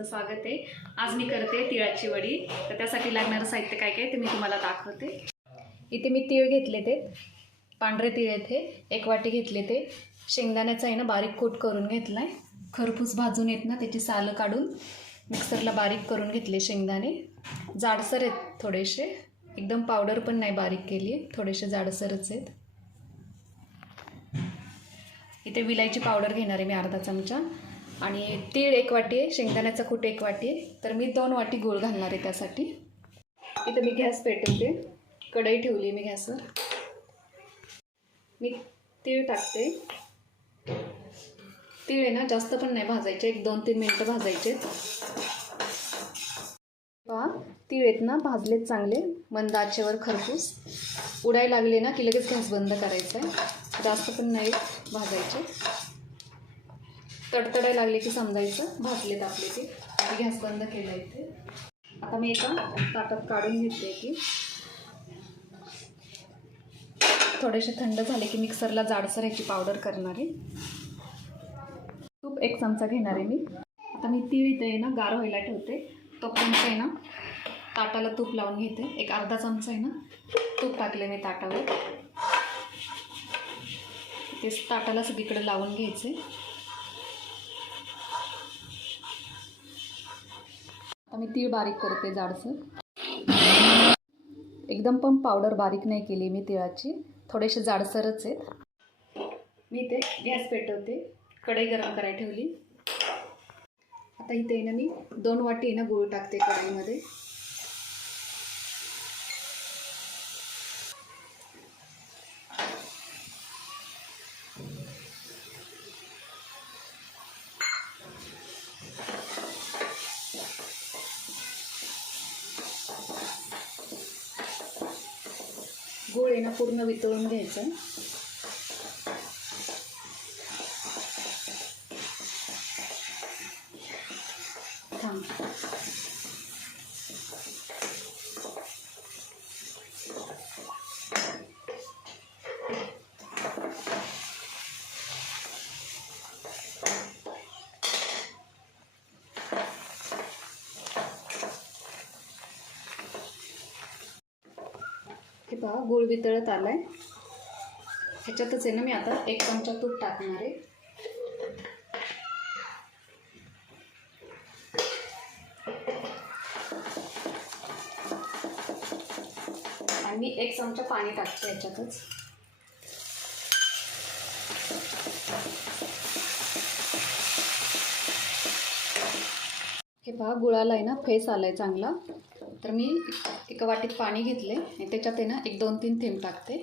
सगळ्यांचं स्वागत आहे। आज मी करते तिळाची वडी। तर त्यासाठी लागणारं साहित्य काय काय ते मी तुम्हाला दाखवते। इथे मी तीळ घेतले, ते पांढरे तीळ आहेत, हे 1 वाटी घेतले। ते शेंगदाण्याचा आहे ना बारीक कूट करून घेतलाय। खरपूस भाजून येत ना त्याची सालं काढून मिक्सरला बारीक करून घेतले। शेंगदाणे जाडसर आहेत थोडेसे, एकदम पावडर पण नाही बारीक केली, थोडेसे जाडसरच आहेत। इथे विलायची पावडर घेणार आहे मी अर्धा चमचा, आणि तीळ 1 वाटी आहे, शेंगदाण्याचा कूट 1 वाटी आहे। तर मी 2 वाटी गूळ घालणार आहे त्यासाठी। इथे मी गॅस पेटवते, कढई ठेवली मी गॅसवर। मी तीळ टाकते। तीळ आहे ना जास्त पण नाही भाजायचे, 1-2-3 मिनिटं भाजायचे। पहा तीळ आहेत ना भाजलेत चांगले, मंद आचेवर खरपूस। उडायला लागले ना की लगेच गॅस बंद करायचा आहे, जास्त पण नाही भाजायचे। तडतडायला लागले की समजायचं भाजलेत आपले ते। गॅस बंद केला इथे। आता मी एका ताटात काढून घेते की थोडेसे थंड झाले की मिक्सरला जाडसर याची पावडर करणार आहे। तूप 1 चमचा घेणार आहे मी। आता मी तीळ इथे ना गार व्हायला ठेवते, तोपर्यंत आहे ना ताटाला तूप लावून घेते। एक अर्धा चमचा आहे ना तूप टाकले मी ताटावर, तेच ताटाला सगळीकडे लावून घ्यायचे। आता मी तीळ बारीक करते जाडसर, एकदम पण पावडर बारीक नाही केली मी तिळाची, थोडेसे जाडसरच आहेत। मी इथे गॅस पेटवते, कढई गरम करायला ठेवली। आता इथे ना मी 2 वाटी ना गूळ टाकते कढईमध्ये। गूळ आहे ना पूर्ण वितळून घ्यायचं। हे पहा गूळ वितळत आलाय। ह्याच्यातच आहे ना मी आता 1 चमचा तूप टाकणार आहे। आणि मी 1 चमचा पाणी टाकते ह्याच्यातच। हे पहा गुळाला आहे ना फेस आलाय चांगला। तर मी 1 वाटीत पाणी घेतले आणि त्याच्यात आहे ना 1-2-3 थेंब टाकते।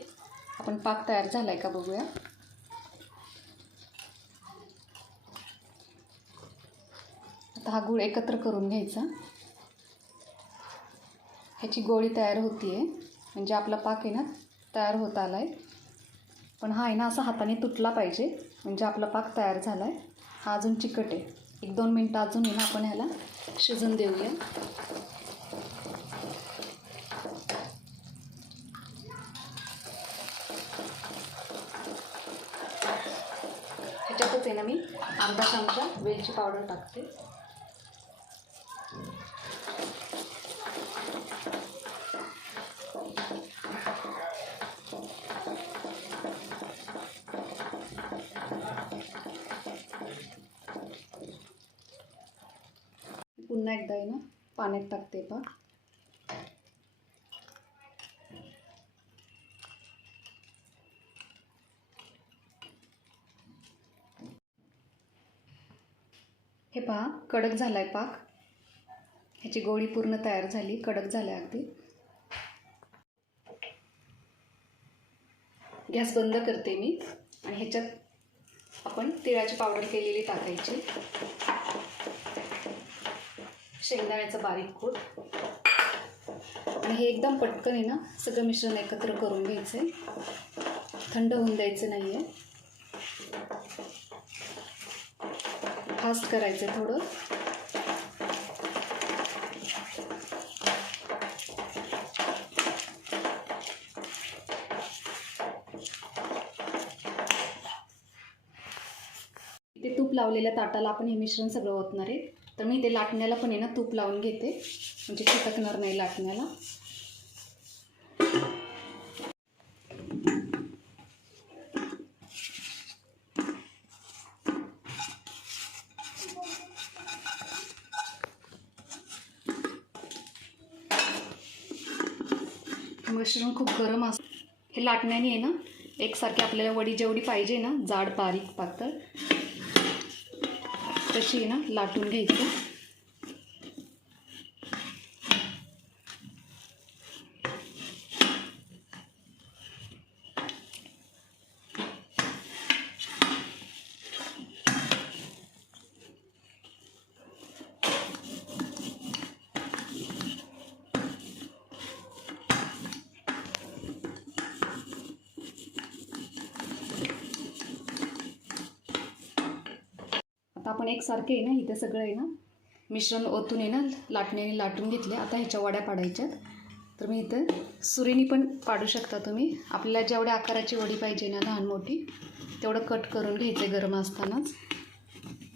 आपण पाक तयार झालाय का बघूया। आता हा गूळ एकत्र करून घ्यायचा, ह्याची गोळी तयार होतीये, म्हणजे आपला पाक आहे ना तयार होत आलाय। पण हा आहे ना असा हाताने तुटला पाहिजे, म्हणजे आपला पाक तयार झालाय। हा अजून चिकट आहे, 1-2 मिनिटं अजून आहे ना आपण ह्याला शिजून देऊया। ह्याच्यातच आहे ना मी अर्धा चमचा वेलची पावडर टाकते। पुन्हा एकदा आहे ना पाण्यात टाकते पहा। हे पहा कडक झालाय पाक, ह्याची गोळी पूर्ण तयार झाली, कडक झाली अगदी। गॅस बंद करते मी आणि ह्याच्यात आपण तिळाची पावडर केलेली टाकायची, शेंगदाण्याचा बारीक कूट, आणि हे एकदम पटकन आहे ना सगळं मिश्रण एकत्र करून घ्यायचं। थंड होऊन द्यायचं नाहीये, फास्ट करायचं थोडं। इथे तूप लावलेल्या ताटाला आपण हे मिश्रण सगळं ओतणार आहे। तर मी इथे लाटण्याला पण आहे ना तूप लावून घेते, म्हणजे चिटकणार नाही लाटण्याला. मशरूम खूप गरम असतं. हे लाटण्याने आहे ना एकसारखी आपल्याला वडी जेवढी पाहिजे ना, जाड बारीक पातळ, तशी आहे ना लाटून घ्यायची. आता आपण एकसारखे आहे ना इथे सगळं आहे ना मिश्रण ओतून आहे ना लाटण्याने लाटून घेतले. आता ह्याच्या वड्या पाडायच्यात. तर मी इथं सुरीने पण पाडू शकता तुम्ही. आपल्याला जेवढ्या आकाराची वडी पाहिजे ना लहान मोठी तेवढं कट करून घ्यायचं गरम असतानाच.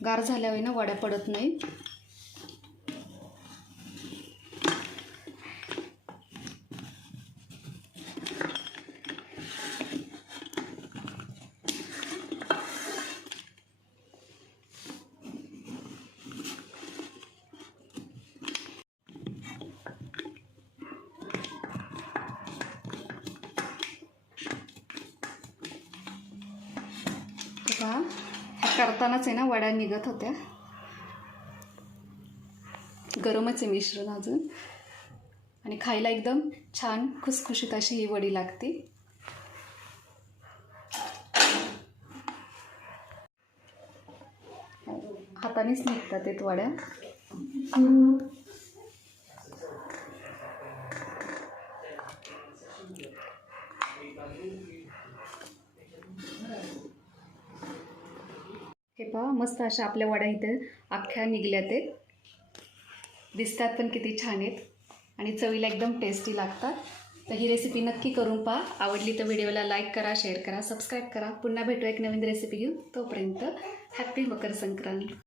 गार झाल्यावर ना वड्या पडत नाहीत. पहा करतानाच आहे ना वड्या निघत होत्या. गरमच आहे मिश्रण अजून, आणि खायला एकदम छान खुसखुशीत अशी ही वडी लागते. हातानेच निघतात ते वड्या. हे पहा मस्त अशा आपल्या वड्या इथे अख्ख्या निघल्या. ते दिसतात पण किती छान आहेत आणि चवीला एकदम टेस्टी लागतात. तर ही रेसिपी नक्की करून पहा. आवडली तर व्हिडिओला लाईक करा, शेअर करा, सबस्क्राईब करा. पुन्हा भेटू एक नवीन रेसिपी घेऊन. तोपर्यंत हॅपी मकर संक्रांत.